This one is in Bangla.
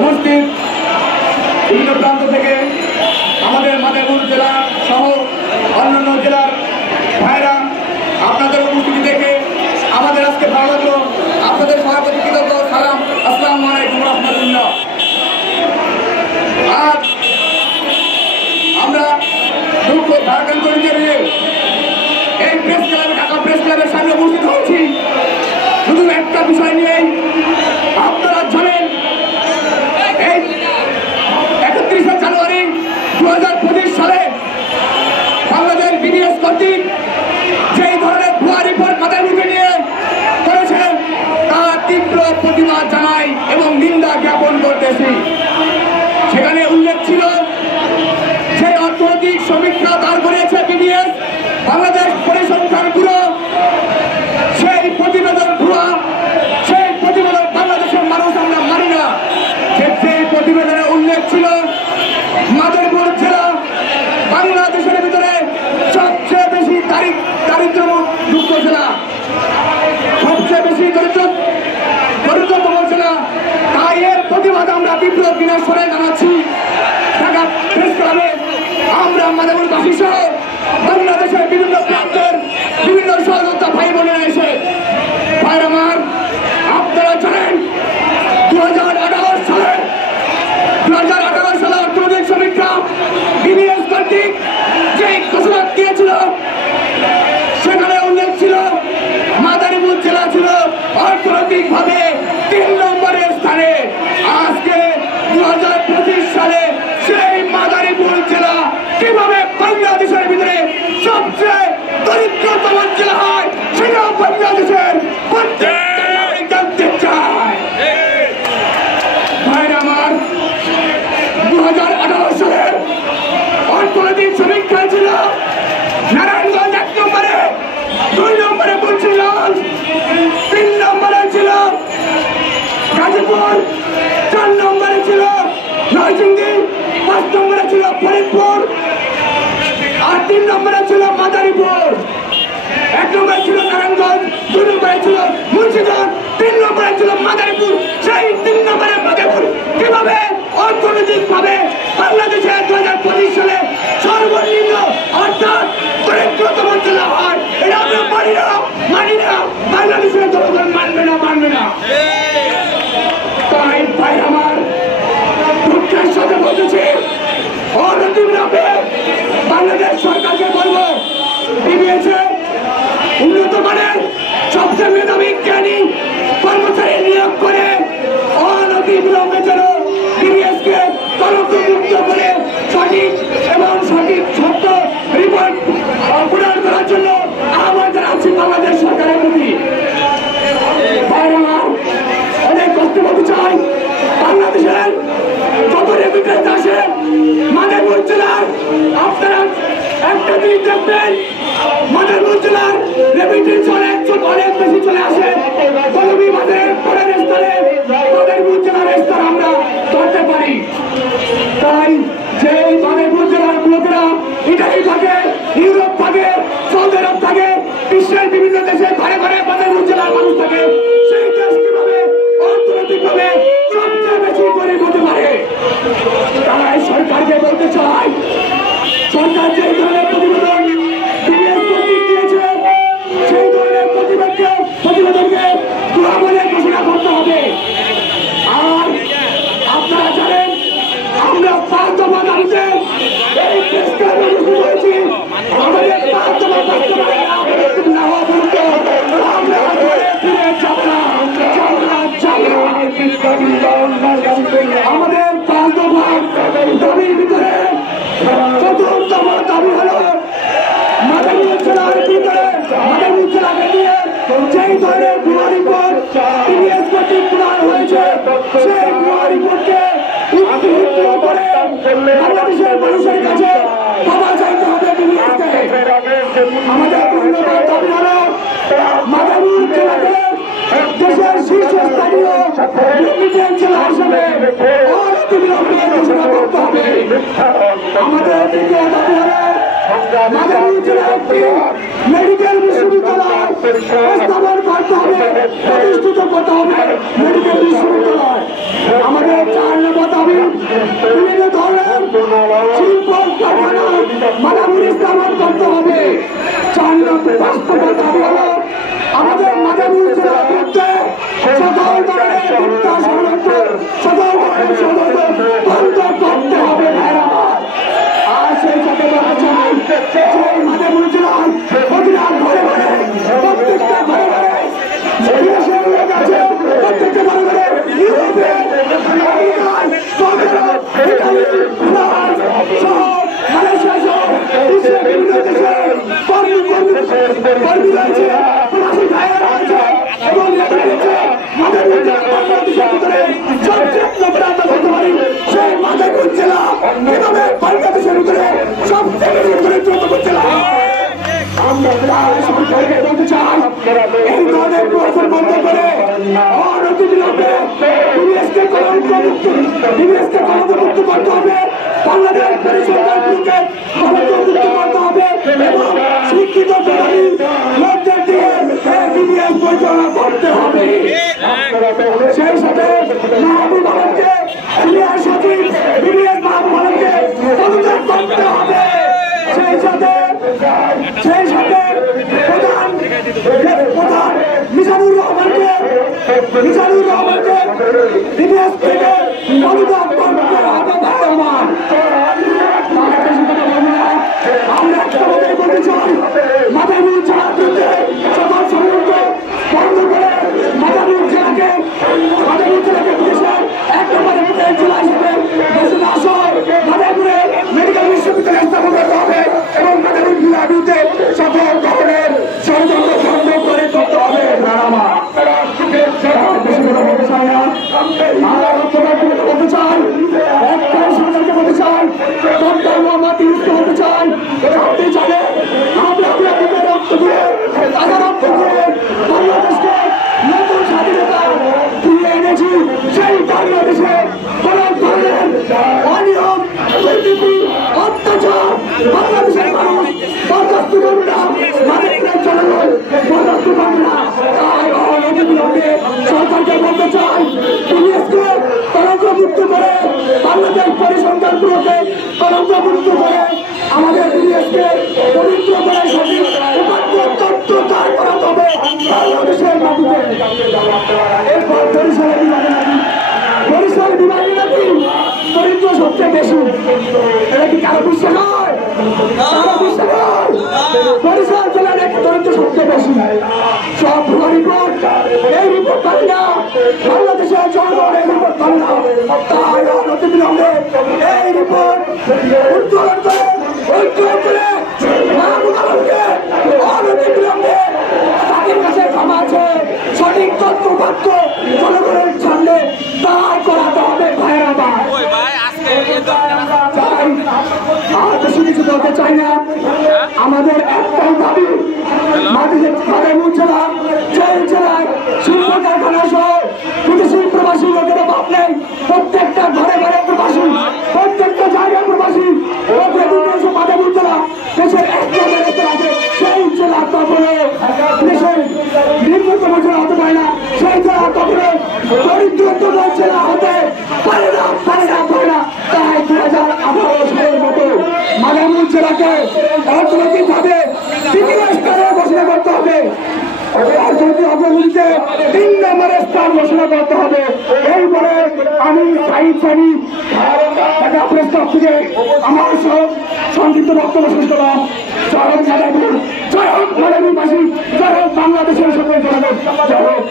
উপস্থিত বিভিন্ন প্রান্ত থেকে আমাদের মাদারীপুর জেলা সহ অন্যান্য জেলার ভাইরা আপনাদের উপস্থিতি দেখে আমাদের আজকে ভালো লাগলো। আপনাদের সবার প্রতি কৃতজ্ঞ। সালাম, আসসালামু আলাইকুম রহমতুল্লাহ। আজ আমরা দুঃখ ঝাড়খণ্ড নিয়ে এই প্রেস ক্লাবে, ঢাকা প্রেস ক্লাবের সামনে উপস্থিত হয়েছি শুধু একটা বিষয় নিয়েই। আপনারা জানেন এই 31শে জানুয়ারি 2025 সালে বাংলাদেশ বিডিএস কর্তৃক যেই ধরনের ভুয়া রিপোর্ট মাদারীপুরকে নিয়ে করেছে তার তীব্র প্রতিবাদ জানাই এবং নিন্দা জ্ঞাপন করতেছি। সেখানে উল্লেখ ছিল যে অর্থনৈতিক সমীক্ষা দাঁড় করিয়েছে বিডিএস বাংলাদেশ পরিসংখ্যান ব্যুরো, সেই প্রতিবেদন ভুয়া, সেই প্রতিবেদন বাংলাদেশের মানুষ আমরা মানি না। সেই প্রতিবেদনে উল্লেখ ছিল মাদারীপুর জেলা বাংলাদেশের ভিতরে সবচেয়ে বেশি দারিদ্র্যমুক্ত জেলা, সবচেয়ে বেশি দরিদ্রতম জেলা। তাই এর প্রতিবাদ আমরা তীব্র ঘৃণার স্বরে জানাচ্ছি। ঢাকা প্রেস ক্লাবে আমরা মাদারীপুরবাসী সহ বাংলাদেশের বিভিন্ন প্রান্তের বিভিন্ন সহযোগিতা ভাই বোনেরা এসে ভাইরা আমার, আপনারা জানেন 2018 সালে অর্থনৈতিক সমীক্ষা বিডিএস কর্তৃক যে ঘোষণা দিয়েছিল সেখানে উল্লেখ ছিল মাদারীপুর জেলা ছিল অর্থনৈতিকভাবে 3 নম্বরের স্থানে। আজকে 2025 সালে সেই মাদারীপুর জেলা কিভাবে বাংলাদেশের ভিতরে সবচেয়ে দরিদ্রতম জেলা হয় সেটা বাংলাদেশের জানতে চায়। ভাইরা আমার, 2018 সালের অর্থনৈতিক সমীক্ষা ছিল নারায়ণগঞ্জ 1 নম্বরে, 2 নম্বরে বলছিলাম, 3 নম্বরে ছিল গাজীপুর, 4 নম্বরে ছিল নরসিংদী, 5 নম্বরে ছিল ফরিদপুর, আর 3 নম্বরে ছিল মাদারীপুর। 1 নম্বরে ছিল নারায়ণগঞ্জ, 2 নম্বরে ছিল মুন্সিগঞ্জ, 3 নম্বরে ছিল মাদারীপুর। সেই 3 নম্বরে মাদারীপুর কিভাবে অর্থনৈতিকভাবে বাংলাদেশে 2025 সালে সর্বনিম্ন অর্থাৎ দরিদ্রতম জেলা হয়, এটা আমরা মানি না। বাংলাদেশের জনগণ মানবে না। তাই ভাই আমার দুঃখের সাথে বলতেছি, অনতিবিলম্বে বাংলাদেশ সরকারকে বলবো বিবিএসে উন্নত মানের সবচেয়ে মেধাবী জ্ঞানী কর্মচারী নিয়োগ করে অনতিবিলম্বে যেন বিবিএসকে তলবমুক্ত করে সঠিক সত্য রিপোর্ট প্রদান করার জন্য আহ্বান জানাচ্ছি বাংলাদেশ সরকারের প্রতি। অনেক কষ্ট করতে চাই, বাংলাদেশের যত রেমিটেন্স আসে মাদারীপুর জেলার, আপনারা একটা জিনিস দেখবেন, মাদারীপুর জেলার রেমিটেন্স অনেক বেশি চলে আসে বাজারের পরের স্তরে, মাদারীপুর জেলার স্তর আমরা ধরতে পারি। তাই যে মাদারীপুর জেলার লোকেরা ইটালি থাকে, ইউরোপ থাকে, সৌদি আরব থাকে, বিশ্বের বিভিন্ন দেশে ঘরে ঘরে মাদারীপুর জেলার মানুষ থাকে, সেই দেশ কিভাবে অর্থনৈতিকভাবে সবচেয়ে বেশি গরিব হতে পারে। তাই সরকারকে বলতে চাই, সরকার যে ধরনের প্রতিবেদন দিয়েছে সেই ধরনের প্রতিবেদনকে পুরা বলে ঘোষণা করতে হবে। আর আপনারা জানেন আমরা 5 দফা দাবিতে এই প্রেস ক্লাবে উপস্থিত হয়েছি। আমাদের 5 দফা না হওয়া পর্যন্ত আমরা ফিরে যাব না। আমাদের 5 দফা দাবির ভিতরে 4th দফা দাবি হলো মাদারীপুর জেলার ভিতরে, মাদারীপুর জেলাকে নিয়ে যেই ধরনের ভুয়া রিপোর্ট বিডিএস কর্তৃক প্রদান হয়েছে সেই ভুয়া রিপোর্টকে করে বাংলাদেশের মানুষের কাছে ক্ষমা চাইতে হবে বিডিএসকে। আমাদের 2 নম্বর দাবি হলো মাদারীপুর জেলাকে দেশের শীর্ষস্থানীয় রেমিটেন্স জেলা হিসেবে অনতিবিলম্বে ঘোষণা করতে হবে। আমাদের 3য় দাবি হলো মাদারীপুর জেলার একটি মেডিকেল বিশ্ববিদ্যালয় স্থাপন করতে হবে, প্রতিষ্ঠিত করতে হবে মেডিকেল বিশ্ববিদ্যালয়। আমাদের 4 নম্বর বিভিন্ন ধরনের শিল্প কারখানা মাদারীপুরে স্থাপন করতে হবে। 4 নম্বর বাস্তবতা দাবি হলো আমাদের মাদারীপুর জেলার মধ্যে সকল ধরনের মিথ্যা ষড়যন্ত্র সকল ধরনের ষড়যন্ত্র বন্ধ করতে হবে। আর সেই সাথে বলা চাই সেই মাদারীপুর জেলায় প্রতিটা ঘরে ঘরে প্রত্যেকটা ঘরে ঘরে বিদেশের লোক আছে, প্রত্যেকটা ঘরে ঘরে ইউরোপে আমেরিকায় ইটালি ফ্রান্স সহ মালয়েশিয়া সহ বিশ্বের বিভিন্ন দেশে কর্মী রয়েছে, প্রবাসী ভাইয়েরা রয়েছে এবং মাদারীপুর জেলা বাংলাদেশের ভিতরে সবচেয়ে নম্বরে আমরা বলতে পারি সেই মাদারীপুর জেলা এভাবে বাংলাদেশের ভিতরে সবচেয়ে বেশি দরিদ্রতম জেলা। আমরা সরকারকে বলতে চাই এই ধরনের প্রচার বন্ধ করে অনতিবিলম্বে বিদেশকে কলঙ্কমুক্ত করতে হবে, বাংলাদেশ পরিসরকারগুলোকে কলঙ্কমুক্ত করতে হবে এবং শিক্ষিত বেকারি লোকদের দিয়ে বিনিয়োগ পরিচালনা করতে হবে। সেই সাথে মাহবুব আলমকে সিনিয়র সচিব বিনিয়োগ মাহবুব আলমকে পদত্যাগ করতে হবে। সেই সাথে প্রধান মিজানুর রহমানকে বিদেশ থেকে পদত্যাগ করতে হবে। আমরা একটা কথাই বলতে চাই, মাদারীপুর জেলার বিরুদ্ধে সকল ষড়যন্ত্র বন্ধ করে মাদারীপুর জেলাকে বিদেশের একেবারে জেলা হিসেবে ঘোষণা আসো। মাদারীপুরে মেডিকেল বিশ্ববিদ্যালয় স্থাপন করতে হবে এবং মাদারীপুর জেলার বিরুদ্ধে সকল ধরনের ষড়যন্ত্র বন্ধ করে করতে হবে। বলতে চাই একটাই সরকারকে বলতে চাই, ডক্টর মোহাম্মদ ইউনূসকে বলতে চাই, আপনি জানেন আমরা আপনাদের রক্ত দিয়ে তাজা রক্ত দিয়ে বাংলাদেশকে নতুন স্বাধীনতা ফিরিয়ে এনেছি। সেই বাংলাদেশে কোন ধরনের অনিয়ম দুর্নীতি অত্যাচার বাংলাদেশের মানুষ বরদাস্ত করবে না, মাদারীপুরের জনগণ বরদাস্ত করবে না। তাই অনতিবিলম্বে সরকারকে বলতে চাই বিদেশকে কলঙ্কমুক্ত করে বাংলাদেশ পরিসংখ্যানগুলোকে কলঙ্কমুক্ত করে আমাদের বিদেশকে পবিত্র করে সঠিক উপাত্ত তথ্য দাঁড় করাতে হবে বাংলাদেশের মাটিতে। এরপর বরিশাল বিভাগে নাকি দরিদ্র সবচেয়ে বেশি, এটা কি কারো বিশ্বাস হয়? বরিশাল জেলার নাকি দরিদ্র সবচেয়ে বেশি। সব রিপোর্ট এই রিপোর্ট পাই না, বাংলাদেশের জনগণ এই রিপোর্ট পাই না। তাই অনতিবিলম্বে এই রিপোর্ট উত্তোলন করে মাহবুব আলমকে অনতিবিলম্বে তাদের কাছে ক্ষমা আছে সঠিক তথ্য বাক্য জনগণের সামনে দাঁড় করাতে হবে। ভাইয়েরা আর বেশি কিছু বলতে চাই না, আমাদের একটাই দাবি মাদারীপুর জেলা সেই জেলায় শিল্প কারখানা সহ বিদেশি প্রবাসী লোকের অভাব নেই। প্রত্যেকটা ঘরে ঘরে প্রবাসী, প্রত্যেকটা জায়গায় প্রবাসী মাদারীপুর জেলা দেশের এক জায়গায় আছে, সেই জেলা কখনো দেশের নিম্নতম জেলা হতে পারে না, সেই জেলা কখনো দরিদ্রতম জেলা হতে পারে না। তাই 2018 সালের মতো মাদারীপুর জেলাকে অর্থনৈতিকভাবে তৃতীয় স্থানে ঘোষণা করতে হবে, অর্থনৈতিক অগ্রগতিতে 3 নম্বরের স্থান ঘোষণা করতে হবে। এই বলে আমি সাইদ সানি ঢাকা প্রেস ক্লাব থেকে আমার সহ সংক্ষিপ্ত বক্তব্য শেষ করলাম। জয় হোক মাদারীপুর, জয় হোক মাদারীপুরবাসী, জয় হোক বাংলাদেশের সকল জনগণ, জয় হোক।